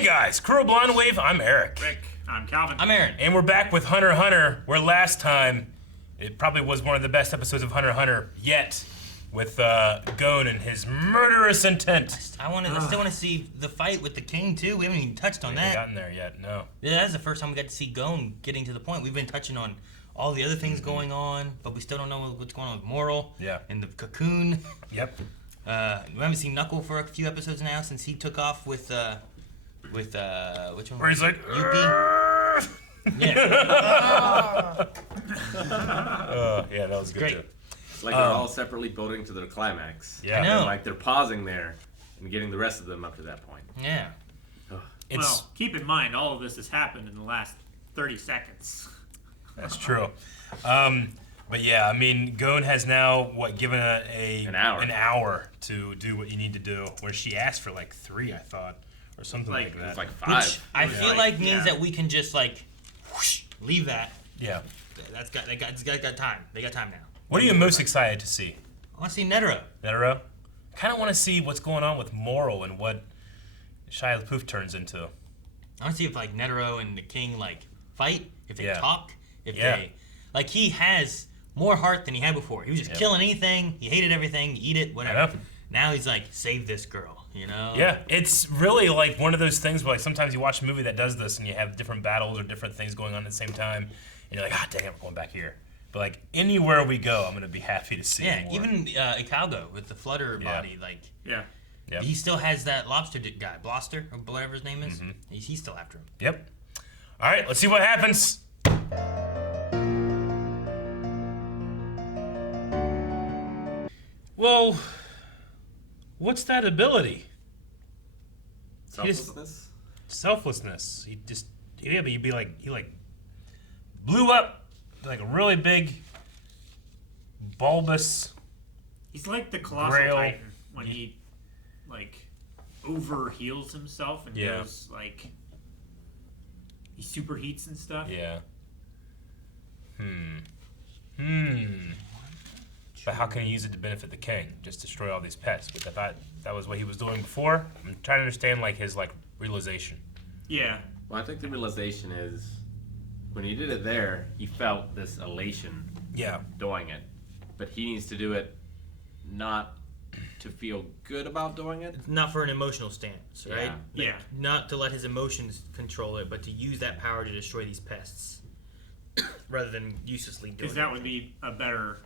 Hey guys, Crew of Blonde Wave, I'm Eric. Rick, I'm Calvin. I'm Aaron. And we're back with Hunter x Hunter, where last time, it probably was one of the best episodes of Hunter x Hunter yet, with Gon and his murderous intent. I still want to see the fight with the king too. We haven't even touched on We that. haven't gotten there yet, no. Yeah, that's the first time we got to see Gon getting to the point. We've been touching on all the other things going on, but we still don't know what's going on with Moral. Yeah. And the cocoon. Yep. We haven't seen Knuckle for a few episodes now since he took off with which one? Where he's like, Yuppie. Yeah. yeah, that was good Great. too. It's like they're all separately building to their climax. Yeah. I know. And like they're pausing there and getting the rest of them up to that point. Yeah. It's, keep in mind, all of this has happened in the last 30 seconds. That's true. But yeah, I mean, Gon has now, given an hour to do what you need to do, where she asked for like 3, I thought, or something like that. It's like 5. Which I feel like means that we can just like whoosh, leave that. Yeah. It's got time. They got time now. What are you most excited to see? I want to see Netero. Netero? Kind of want to see what's going on with Moral and what Shia LaBeouf turns into. I want to see if like Netero and the king like fight, if they Yeah. talk, if Yeah. they like he has more heart than he had before. He was just killing anything. He hated everything. Eat it, whatever. I know. Now he's like, save this girl, you know? Yeah, it's really like one of those things where like sometimes you watch a movie that does this and you have different battles or different things going on at the same time, and you're like, dang it, we're going back here. But like anywhere we go, I'm gonna be happy to see. Yeah, more. even Icalgo with the flutter body, like Yeah. Yep. he still has that lobster guy, Bloster, or whatever his name is. He's still after him. Yep. All right, let's see what happens. Well, what's that ability? Selflessness? Selflessness. He blew up like a really big, bulbous. He's like the Colossal Grail. Titan when he, like, over heals himself and Yeah. goes, like, he superheats and stuff. Yeah. But how can he use it to benefit the king? Just destroy all these pests? But I thought that was what he was doing before. I'm trying to understand like his like realization. Yeah. Well, I think the realization is when he did it there, he felt this elation Yeah. doing it. But he needs to do it not to feel good about doing it. Not for an emotional stance, right? Yeah. Yeah. Not to let his emotions control it, but to use that power to destroy these pests, rather than uselessly doing Because it. that would be a better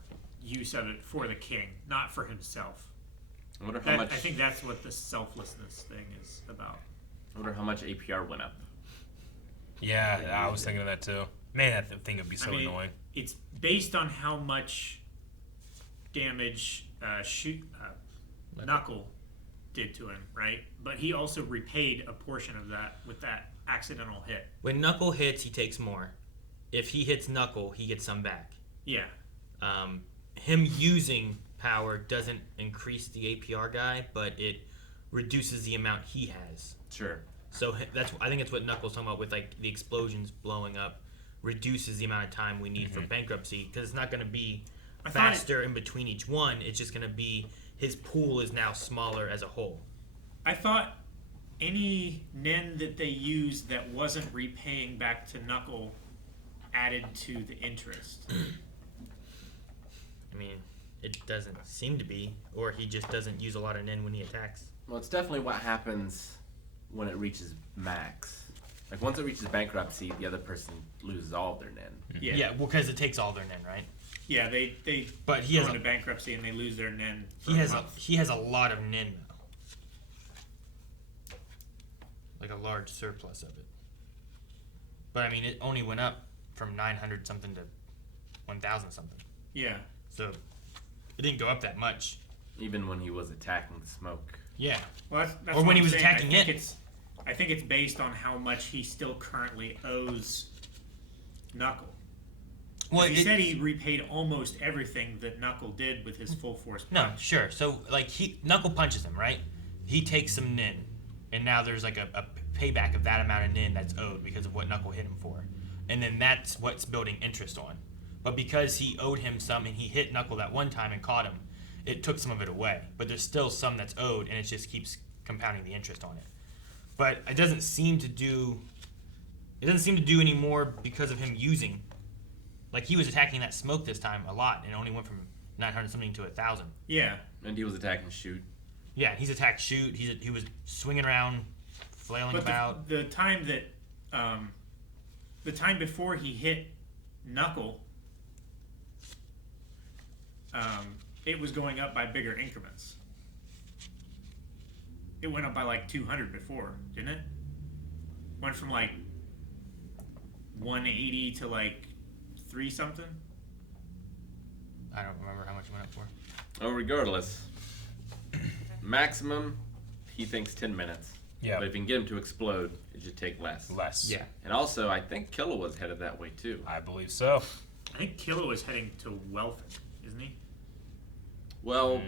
use of it for the king, not for himself. I wonder how much. I think that's what the selflessness thing is about. I wonder how much APR went up. Yeah, I was thinking of that too. Man, that thing would be so annoying. It's based on how much damage Knuckle did to him, right? But he also repaid a portion of that with that accidental hit. When Knuckle hits, he takes more. If he hits Knuckle, he gets some back. Yeah. Him using power doesn't increase the APR guy, but it reduces the amount he has. Sure. So I think it's what Knuckles talking about with like the explosions blowing up reduces the amount of time we need for bankruptcy, because it's not going to be faster in between each one. It's just going to be his pool is now smaller as a whole. I thought any Nen that they used that wasn't repaying back to Knuckle added to the interest. I mean, it doesn't seem to be, or he just doesn't use a lot of Nen when he attacks. Well, it's definitely what happens when it reaches max. Like once it reaches bankruptcy, the other person loses all of their Nen. Yeah, well, because it takes all their Nen, right? Yeah, they But he go has into bankruptcy and they lose their Nen. he has a lot of Nen though. Like a large surplus of it. But I mean, it only went up from 900 something to 1,000 something. Yeah. So it didn't go up that much. Even when he was attacking the smoke. Yeah. Well, that's Or what when he I'm was saying. attacking I think it's based on how much he still currently owes Knuckle. Well, He said he repaid almost everything that Knuckle did with his full force no, punch. sure. So like Knuckle punches him, right? He takes some Nin, and now there's like a payback of that amount of Nin that's owed because of what Knuckle hit him for, and then that's what's building interest on. But because he owed him some and he hit Knuckle that one time and caught him, it took some of it away. But there's still some that's owed, and it just keeps compounding the interest on it. But it doesn't seem to do. It doesn't seem to do any more because of him using. Like he was attacking that smoke this time a lot, and it only went from 900 something to 1,000. Yeah. And he was attacking shoot. Yeah, he's attacked shoot. He was swinging around, flailing But about. the time that, the time before he hit Knuckle, it was going up by bigger increments. It went up by like 200 before, didn't it? Went from like 180 to like 3 something. I don't remember how much it went up for. Oh, regardless, maximum he thinks 10 minutes. Yeah. But if you can get him to explode, it should take less. Less. Yeah. And also, I think Killua's headed that way too. I believe so. I think Kilo is heading to Welford, isn't he? Well,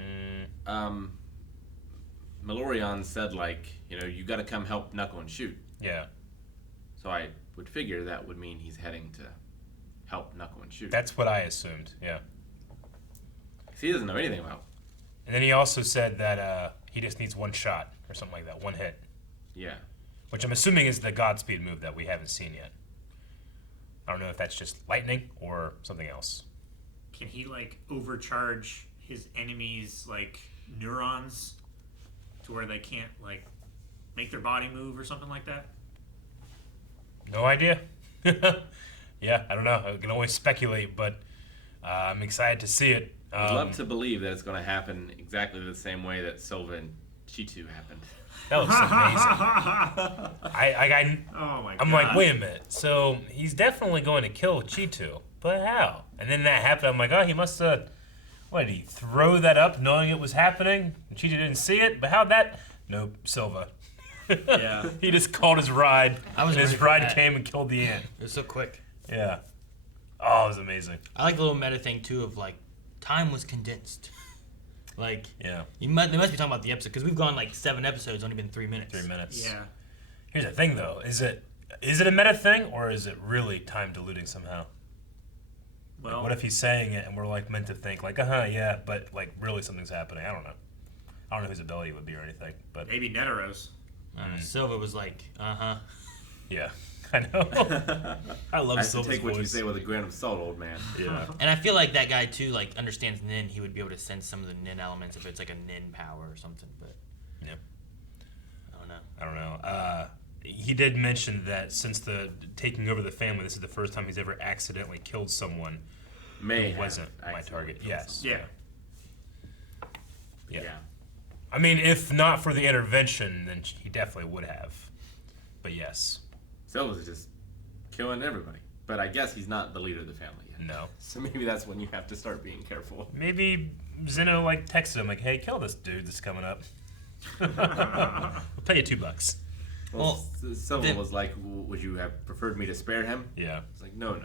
Malorion said, like, you got to come help Knuckle and shoot. Yeah. So I would figure that would mean he's heading to help Knuckle and shoot. That's what I assumed, yeah. 'Cause he doesn't know anything about. And then he also said that he just needs one shot or something like that, one hit. Yeah. Which I'm assuming is the Godspeed move that we haven't seen yet. I don't know if that's just lightning or something else. Can he like overcharge his enemies' like neurons to where they can't like make their body move or something like that? No idea. Yeah, I don't know. I can only speculate, but I'm excited to see it. I'd love to believe that it's going to happen exactly the same way that Silva and Chitu happened. That looks amazing. Oh my god. I'm like, wait a minute. So he's definitely going to kill Chitu, but how? And then that happened. I'm like, oh, he must have. What did he throw that up, knowing it was happening? And Chitu didn't see it. But how'd that? Nope, Silva. Yeah. He just called his ride. I was and his ready for ride that. came and killed the ant. It was so quick. Yeah. Oh, it was amazing. I like the little meta thing too of like time was condensed. Like Yeah. they must be talking about the episode because we've gone like 7 episodes, only been 3 minutes. 3 minutes. Yeah. Here's the thing, though. Is it a meta thing, or is it really time diluting somehow? Well, What if he's saying it and we're like meant to think like, yeah, but like really something's happening? I don't know. I don't know whose ability it would be or anything, but maybe Neteros. Silva was like, yeah, I know. I love I have to Silva's take what you voice. say with a grain of salt, old man. Yeah. And I feel like that guy too like understands Nin. He would be able to sense some of the Nin elements if it's like a Nin power or something. But Yeah. I don't know. He did mention that since the taking over the family, this is the first time he's ever accidentally killed someone May who wasn't have my accidentally target. killed Yes. Yeah. Yeah. Yeah. I mean, if not for the intervention, then he definitely would have. But yes. Silva's just killing everybody. But I guess he's not the leader of the family yet. No. So maybe that's when you have to start being careful. Maybe Zeno like texted him like, "Hey, kill this dude that's coming up. I'll pay you $2." Well, Silva was like, would you have preferred me to spare him? Yeah. It's like, no.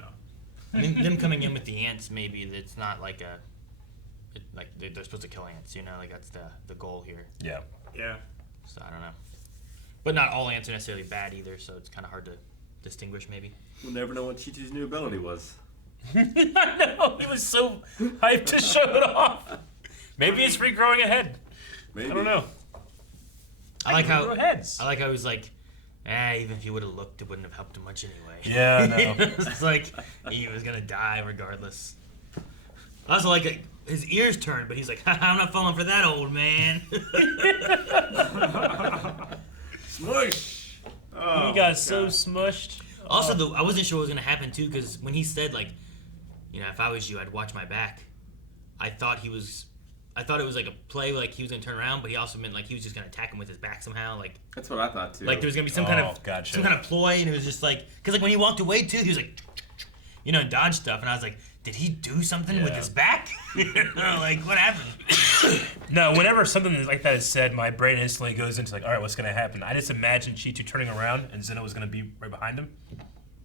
them coming in with the ants, maybe it's not like like they're supposed to kill ants, like that's the goal here. Yeah. Yeah. So I don't know, but not all ants are necessarily bad either, so it's kind of hard to distinguish maybe. We'll never know what Chitu's new ability was. I know. He was so hyped to show it off. Maybe it's regrowing a head. Maybe. I don't know. I like how Regrow heads. I like how he was like, even if he would have looked, it wouldn't have helped him much anyway. Yeah, I know. It's like he was gonna die regardless. I also like his ears turned, but he's like, I'm not falling for that, old man. Smush! Oh, He got so smushed. Also, I wasn't sure what was gonna happen too, because when he said like, if I was you, I'd watch my back. I thought it was like a play, like he was gonna turn around, but he also meant like he was just gonna attack him with his back somehow, like. That's what I thought too. Like there was gonna be some kind of ploy, and it was just like, because like when he walked away too, he was like, and dodge stuff, and I was like, did he do something with his back? Like what happened? No, whenever something like that is said, my brain instantly goes into like, all right, what's gonna happen? I just imagined Chitu turning around and Zeno was gonna be right behind him.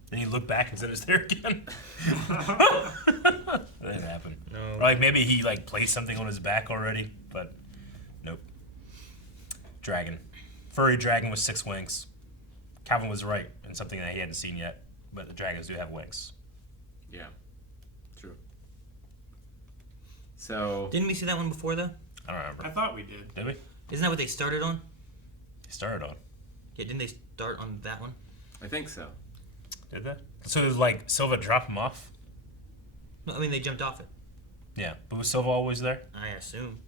Then you look back and Zeno's there again. That didn't happen. No. Or like maybe he like placed something on his back already, but nope. Dragon. Furry dragon with 6 wings. Calvin was right in something that he hadn't seen yet, but the dragons do have wings. Yeah. True. So. Didn't we see that one before though? I don't remember. I thought we did. Did we? Isn't that what they started on? He started on. Yeah, didn't they start on that one? I think so. Did that? So did like Silva drop him off? No, I mean they jumped off it. Yeah, but was Silva always there? I assume.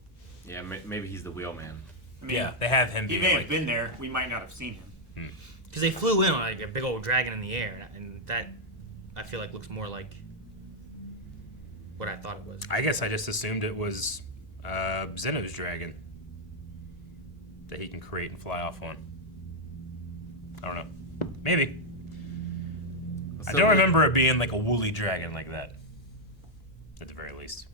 Yeah, maybe he's the wheelman. I mean, Yeah, they have him. He Being may like, have been there. We might not have seen him. Because they flew in on like a big old dragon in the air, and that I feel like looks more like what I thought it was. I guess I just assumed it was Zeno's dragon that he can create and fly off on. I don't know. Maybe. I don't remember it being like a woolly dragon like that. At the very least.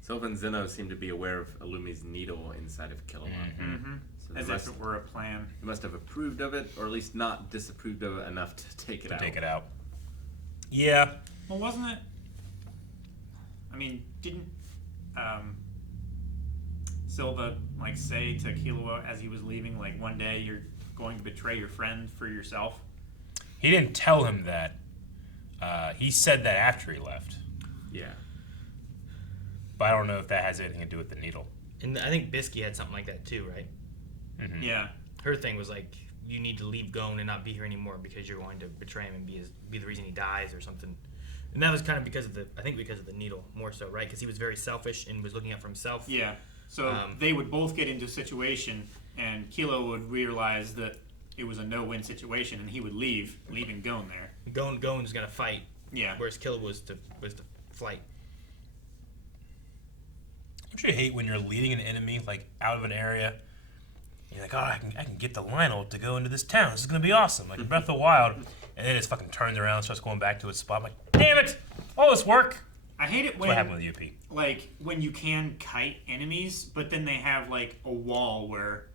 Silva and Zeno seem to be aware of Illumi's needle inside of Kilowog. Mm-hmm. So As if it were a plan. They must have approved of it, or at least not disapproved of it enough to take it out. Take it out. Yeah. Well, wasn't it? I mean, didn't Silva like say to Killua as he was leaving, like, one day you're going to betray your friend for yourself? He didn't tell him that. He said that after he left. Yeah. But I don't know if that has anything to do with the needle. And I think Bisky had something like that too, right? Mm-hmm. Yeah. Her thing was like, you need to leave Gon and not be here anymore because you're going to betray him and be the reason he dies or something. And that was kind of because of the needle more so, right? Because he was very selfish and was looking out for himself. Yeah. So they would both get into a situation, and Kilo would realize that it was a no-win situation, and he would leave, leaving Gon there. Gon's gonna fight. Yeah. Whereas Killua was the flight. Don't you hate when you're leading an enemy like out of an area? You're like, oh, I can get the Lionel to go into this town. This is gonna be awesome, like Breath of the Wild. And then it just fucking turns around and starts going back to its spot. I'm like, damn it! All this work. I hate it That's when what happened with UP. like when you can kite enemies, but then they have like a wall where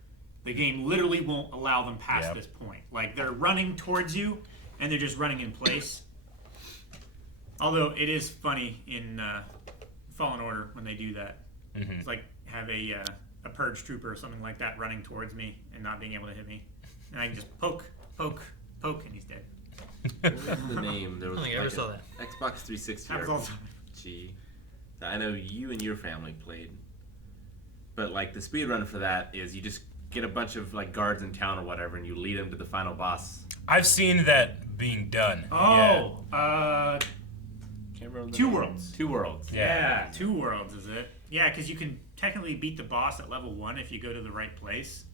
the game literally won't allow them past this point. Like they're running towards you, and they're just running in place. Although it is funny in Fallen Order when they do that. Mm-hmm. It's like have a purge trooper or something like that running towards me and not being able to hit me, and I can just poke, and he's dead. What was the name? There was I don't think I ever saw that. Xbox 360 Happens all the time. RPG that I know you and your family played. But like the speedrun for that is you just get a bunch of like guards in town or whatever, and you lead them to the final boss. I've seen that being done. Oh, Can't remember the Two name. Worlds. Two Worlds. Yeah, 2 Worlds is it? Yeah, because you can technically beat the boss at level 1 if you go to the right place.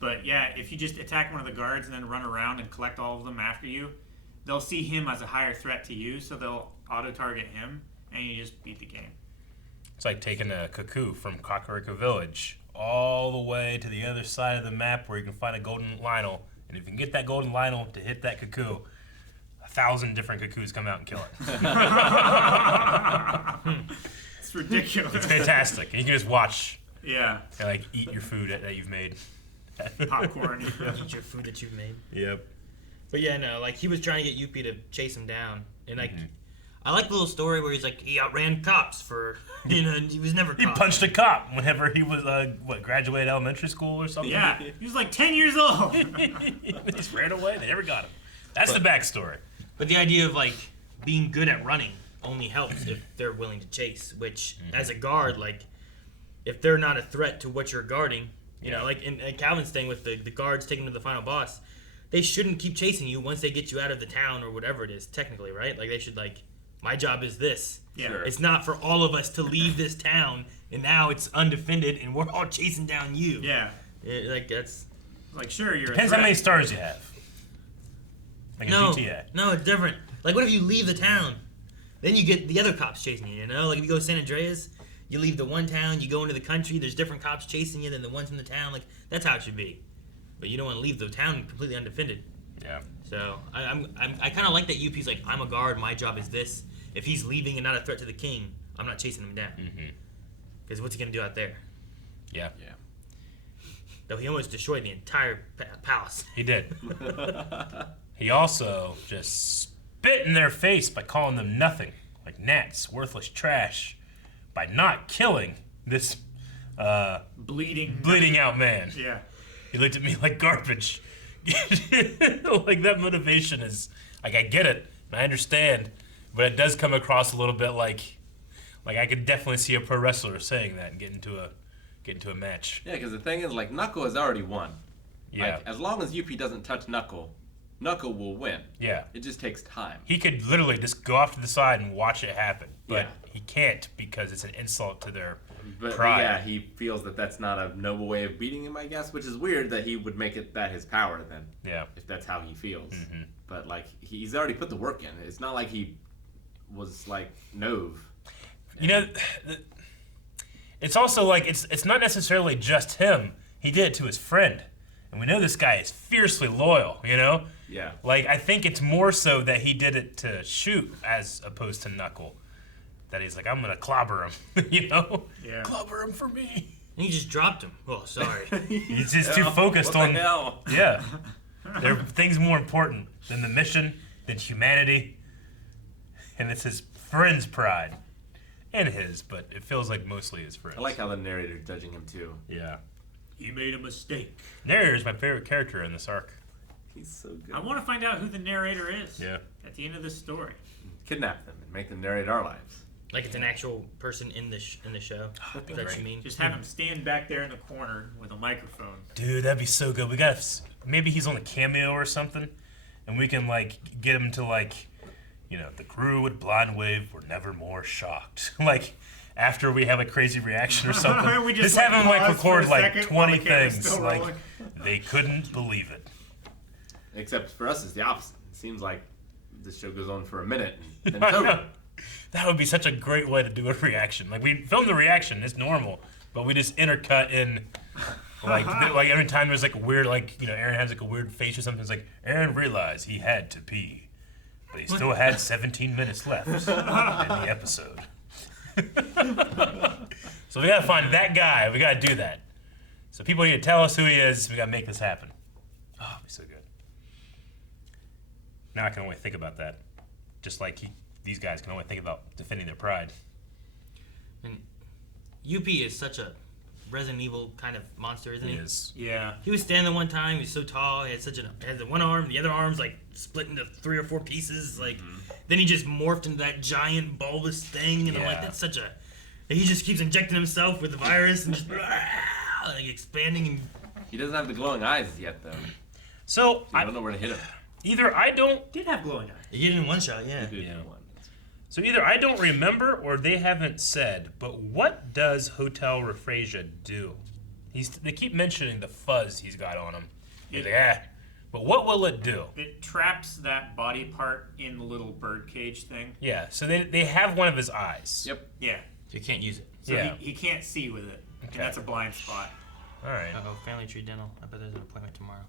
But yeah, if you just attack one of the guards and then run around and collect all of them after you, they'll see him as a higher threat to you, so they'll auto-target him, and you just beat the game. It's like taking a cuckoo from Kakariko Village all the way to the other side of the map where you can find a golden Lionel. And if you can get that golden Lionel to hit that cuckoo, 1,000 different cuckoos come out and kill it. It's ridiculous. It's fantastic. And you can just watch Yeah. and like eat your food that you've made. Popcorn. Eat your food that you've made. Yep. But yeah, no, like he was trying to get Yuppie to chase him down, and like I like the little story where he's like he outran cops for and he was never caught. He punched a cop whenever he was graduated elementary school or something. Yeah. He was like 10 years old. He just ran away. They never got him. That's the backstory. But the idea of like being good at running only helps if they're willing to chase. Which, as a guard, like if they're not a threat to what you're guarding, you know, like in Calvin's thing with the guards taking to the final boss, they shouldn't keep chasing you once they get you out of the town or whatever it is. Technically, right? Like they should like, my job is this. Yeah. Sure. It's not for all of us to leave this town and now it's undefended and we're all chasing down you. Yeah. Like that's Like, sure, you're Depends a how many threat. stars you have. Like no, in GTA. no, it's different. Like, what if you leave the town? Then you get the other cops chasing you, you know? Like, if you go to San Andreas, you leave the one town, you go into the country, there's different cops chasing you than the ones in the town. Like, that's how it should be. But you don't want to leave the town completely undefended. Yeah. So, I kind of like that UP's like, I'm a guard, my job is this. If he's leaving and not a threat to the king, I'm not chasing him down. Because what's he going to do out there? Yeah. Yeah. Though he almost destroyed the entire palace. He did. He also just spit in their face by calling them nothing, like gnats, worthless trash, by not killing this bleeding out man. Yeah. He looked at me like garbage. Like that motivation is like I get it, and I understand, but it does come across a little bit like I could definitely see a pro wrestler saying that and get into a match. Yeah, because the thing is, like, Knuckle has already won. Yeah. Like, as long as UP doesn't touch Knuckle, Knuckle will win. Yeah. It just takes time. He could literally just go off to the side and watch it happen, but Yeah. he can't because it's an insult to their But pride. yeah, he feels that that's not a noble way of beating him, I guess, which is weird that he would make it that his power then. Yeah. If that's how he feels. Mm-hmm. But, like, he's already put the work in. It's not like he was, like, Nove. You know, it's also like it's not necessarily just him. He did it to his friend. And we know this guy is fiercely loyal, you know? Yeah. Like, I think it's more so that he did it to shoot as opposed to Knuckle. That he's like, I'm going to clobber him, you know? Yeah. Clobber him for me. And he just dropped him. Oh, sorry. He's just too focused what on... the hell? Yeah. There are things more important than the mission, than humanity. And it's his friend's pride. And his, but it feels like mostly his friend's. I like how the narrator's judging him, too. Yeah. He made a mistake. Narrator is my favorite character in this arc. He's so good. I want to find out who the narrator is. Yeah. At the end of this story. Kidnap them and make them narrate our lives. Like it's an actual person in the show. Is that what you mean? Just have him stand back there in the corner with a microphone. Dude, that'd be so good. We got maybe he's on a cameo or something, and we can like get him to like, you know, the crew at Blind Wave were never more shocked. Like after we have a crazy reaction or something, We just just, have him like pause for record a like second 20 while the camera's things. still Like rolling. they couldn't believe it. Except for us, it's the opposite. It seems like this show goes on for a minute and then it's over. That would be such a great way to do a reaction. Like we film the reaction, it's normal, but we just intercut in like every time there's like a weird like, you know, Aaron has like a weird face or something. It's like Aaron realized he had to pee, but he still had 17 minutes left in the episode. So we gotta find that guy. We gotta do that. So people need to tell us who he is. We gotta make this happen. Oh, it'd be so good. Now I can only think about that. Just like these guys can only think about defending their pride. And UP is such a Resident Evil kind of monster, isn't he? He is. Yeah. He was standing one time. He was so tall. He had had the one arm, the other arm's like split into 3 or 4 pieces. Like, then he just morphed into that giant bulbous thing, and I'm like, Yeah. that's such a. He just keeps injecting himself with the virus and just like expanding. And He doesn't have the glowing eyes yet, though. So I don't know where to hit him. either I don't. Did have glowing eyes. you get it in one shot, yeah. He did Yeah. one. So either I don't remember or they haven't said. But what does Hotel Raffrasia do? They keep mentioning the fuzz he's got on him. He's like, but what will it do? It traps that body part in the little bird cage thing. Yeah. So they have one of his eyes. Yep. Yeah. You can't use it. So Yeah. he can't see with it. Okay. And that's a blind spot. All right. Uh-oh, Family Tree Dental. I bet there's an appointment tomorrow.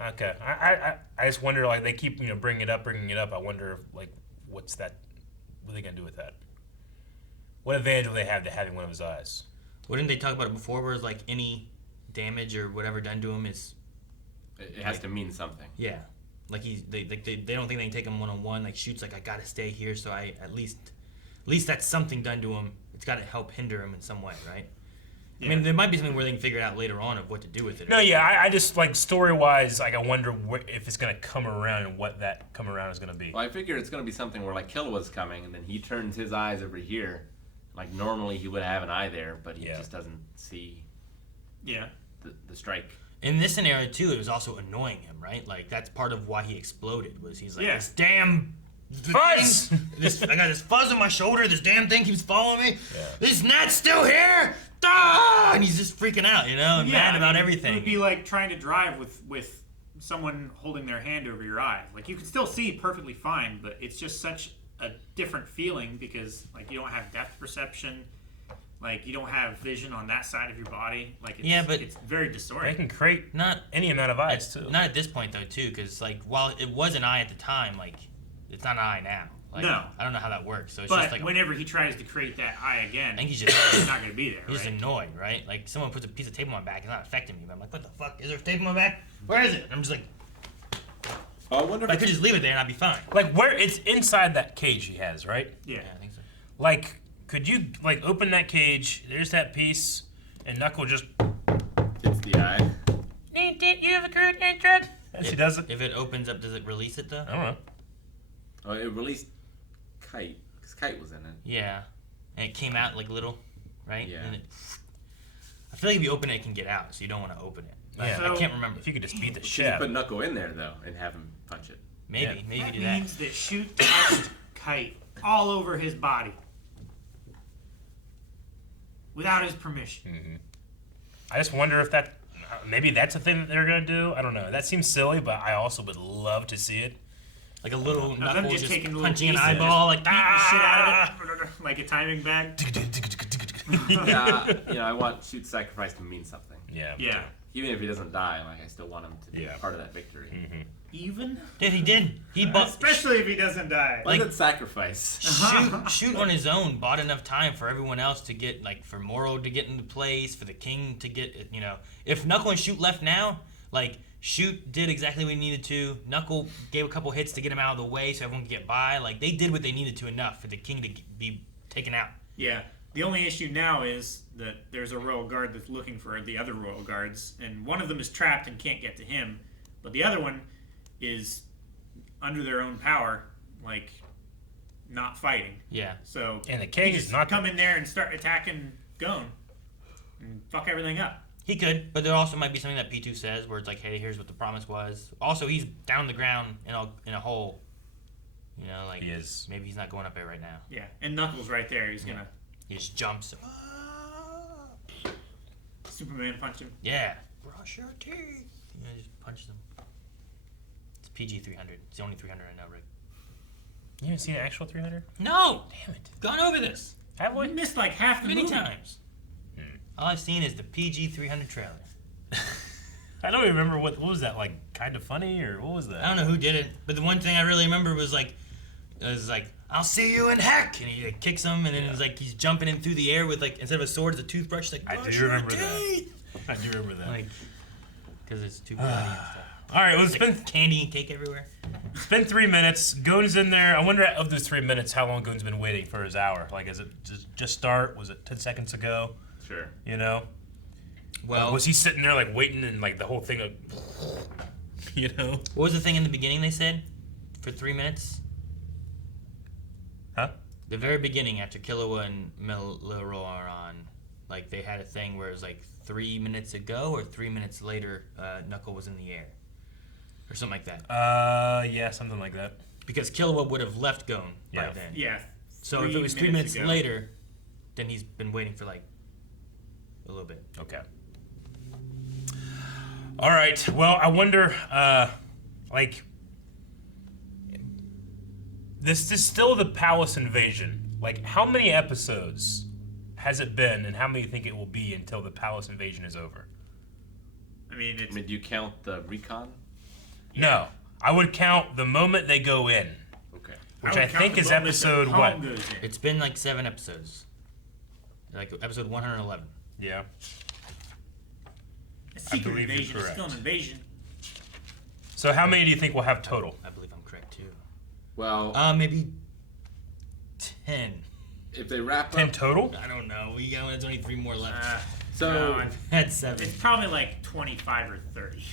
Okay. I just wonder, like, they keep, you know, bringing it up. I wonder, like, what's that? What are they gonna do with that? What advantage will they have to having one of his eyes? Wouldn't they talk about it before, where it's like any damage or whatever done to him is, It has to mean something. yeah, like they don't think they can take him one-on-one. Like Shoot's like, I gotta stay here, so I at least that's something done to him. It's got to help hinder him in some way, right? I mean, there might be something where they can figure it out later on of what to do with it. No, yeah, I just, like, story-wise, like, I wonder if it's going to come around and what that come around is going to be. Well, I figure it's going to be something where, like, Killua's coming, and then he turns his eyes over here. Like, normally he would have an eye there, but he just doesn't see Yeah. the strike. In this scenario, too, it was also annoying him, right? Like, that's part of why he exploded, was he's like, Yeah. this damn Fuzz! I got this fuzz on my shoulder, this damn thing keeps following me. Yeah. This gnat's still here! Ah! And he's just freaking out, you know, and mad about It everything. would be like trying to drive with someone holding their hand over your eyes. Like, you can still see perfectly fine, but it's just such a different feeling because, like, you don't have depth perception. Like, you don't have vision on that side of your body. Like, it's very They disorienting. can create Not any amount of eyes, too. Not at this point, though, too, because, like, while it was an eye at the time, like, it's not an eye now. Like, No. I don't know how that works. So it's But just like, whenever he tries to create that eye again, I think he's just, it's not going to be there, he's right? annoyed, right? Like, someone puts a piece of tape on my back, it's not affecting me. But I'm like, what the fuck? Is there tape on my back? Where is it? And I'm just like, I wonder if I could just leave it there and I'd be fine. Like, where it's inside that cage he has, right? Yeah. Yeah, I think so. Like, could you, like, open that cage, there's that piece, and Knuckle just... it's the eye. You have a crude interest? And she does it. If it opens up, does it release it, though? I don't know. Oh, it released Kite, because Kite was in it. Yeah. And it came out, like, little, right? Yeah. And it, I feel like if you open it, it can get out, so you don't want to open it. Yeah. I can't remember. If you could just beat the You shit. put Knuckle in there though and have him punch it. Maybe you That do that. means that Shoot touched Kite all over his body without his permission. I just wonder if maybe that's a thing that they're gonna do. I don't know. That seems silly, but I also would love to see it. Like a little Them knuckle just just taking little punching an pieces, eyeball, like beating the shit out of it, like a timing bag. Yeah, I want Shoot's sacrifice to mean something. Yeah. Yeah. Even if he doesn't die, like I still want him to be part of that victory. Even? Dude, he did. He bought. Especially if he doesn't die. Like Like- that sacrifice. Shoot on his own bought enough time for everyone else to get, like, for Moro to get into place, for the king to get, if Knuckle and Shoot left now, like, Shoot did exactly what he needed to. Knuckle gave a couple hits to get him out of the way so everyone could get by. Like, they did what they needed to enough for the king to be taken out. Yeah. The only issue now is that there's a royal guard that's looking for the other royal guards, and one of them is trapped and can't get to him, but the other one is under their own power, like, not fighting. Yeah. So And the king he is just not come in there and start attacking Gon and fuck everything up. He could, but there also might be something that P2 says where it's like, hey, here's what the promise was. Also, he's down on the ground in a hole. Like, He is. maybe he's not going up there right now. Yeah, and Knuckles right there. He's gonna He just jumps. Superman punch him. Yeah. Brush your teeth. Just punches him. It's PG 300. It's the only 300 I know, Rick. You haven't seen an actual 300? No! Damn it. Gone over this Have We we? missed like half the many movie. times. All I've seen is the PG 300 trailer. I don't even remember what was that, like, kind of funny, or what was that? I don't know who did it, but the one thing I really remember was like, I'll see you in heck, and he like, kicks him, and then it's like he's jumping in through the air with like instead of a sword, it's a toothbrush. Like, I brush do your remember that. teeth. I do remember that. Like, because it's too bloody and stuff. All right, well, it's Like been candy and cake everywhere. 3 minutes. Goon's in there. I wonder of those 3 minutes how long Goon's been waiting for his hour. Like, is it just start? Was it 10 seconds ago? Sure. Well, was he sitting there like waiting and like the whole thing? what was the thing in the beginning they said for 3 minutes? Huh? The very beginning, after Killua and Meliroran, like they had a thing where it was like 3 minutes ago or 3 minutes later, Knuckle was in the air, or something like that. Yeah, something like that. Because Killua would have left Gon by Yeah. then. Yeah. So if it was 3 minutes ago. later, then he's been waiting for like a little bit. Okay. All right. Well, I wonder, like, this is still the palace invasion. Like, how many episodes has it been, and how many do you think it will be until the palace invasion is over? I mean, it's do you count the recon? No. I would count the moment they go in, Okay. which would I count think the is moment that episode Kong what? goes in. It's been like 7 episodes. Like episode 111. Yeah. A secret believe you're invasion is correct. still an invasion. So how many do you think we'll have total? I believe I'm correct too. Well, Maybe 10. if they wrap 10 up, total? I don't know. There's only 3 more left. so No, That's 7. it's probably like 25 or 30.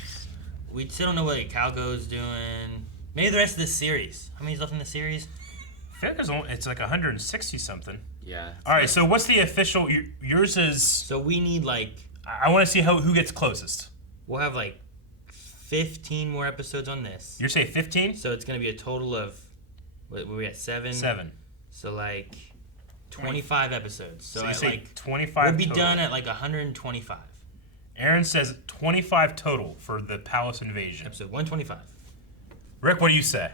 We still don't know what Calgo's doing. Maybe the rest of the series. How many's left in the series? I feel like it's like 160 something. yeah. All right, so what's the official? Yours is. So we need like, I want to see who gets closest. we'll have like 15 more episodes on this. You're saying 15? So it's going to be a total of, what were we at, 7? 7. So like 25 episodes. So So you at say like, 25 we'll be total. done at like 125. Aaron says 25 total for the palace invasion. Episode 125. Rick, what do you say?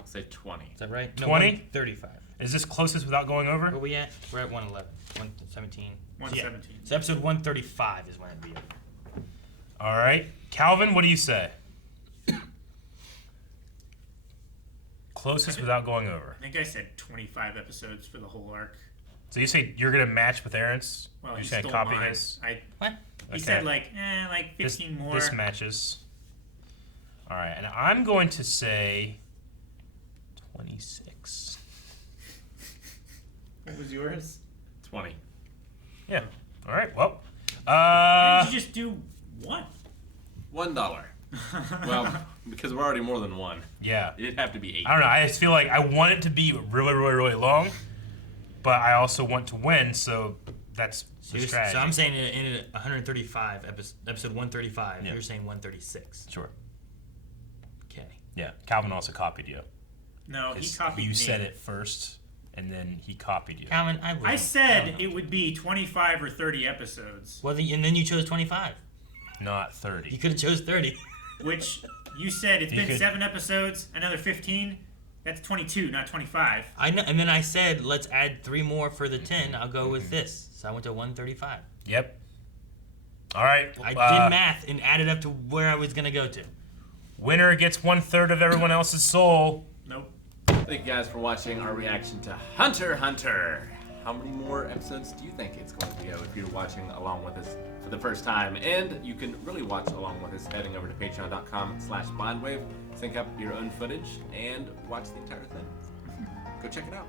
I'll say 20. Is that right? 20? 135. Is this closest without going over? Where are we at? We're at 111. 117. 117. So episode 135 is when it'd be. All right. Calvin, what do you say? Closest without going over. I think I said 25 episodes for the whole arc. So you say you're going to match with Aaron's? Well, You're he saying stole copy mine. his? What? He Okay. said like 15 more. This matches. All right, and I'm going to say 26. What was yours? 20. Yeah. All right. Well. Why did you just do one? $1. Well, because we're already more than one. Yeah. It'd have to be 8. I don't know. I just feel like I want it to be really, really, really long, but I also want to win. So that's So, the strategy. so I'm saying in 135 episode 135. Yeah. You're saying 136. Sure. Okay. Yeah. Calvin also copied you. No, he 'Cause copied you me. said it first, and then he copied you. Calvin, I said it would be 25 or 30 episodes, Well, and then you chose 25. Not 30. You could have chose 30. which you said it's You been could- 7 episodes, another 15. That's 22, not 25. I know, and then I said let's add 3 more for the 10. I'll go with this. So I went to 135. Yep. All right. I did math and added up to where I was gonna go to. Winner gets 1/3 of everyone else's soul. Nope. Thank you guys for watching our reaction to Hunter x Hunter. How many more episodes do you think it's going to be if you're watching along with us for the first time? And you can really watch along with us heading over to patreon.com/blindwave, sync up your own footage, and watch the entire thing. Go check it out.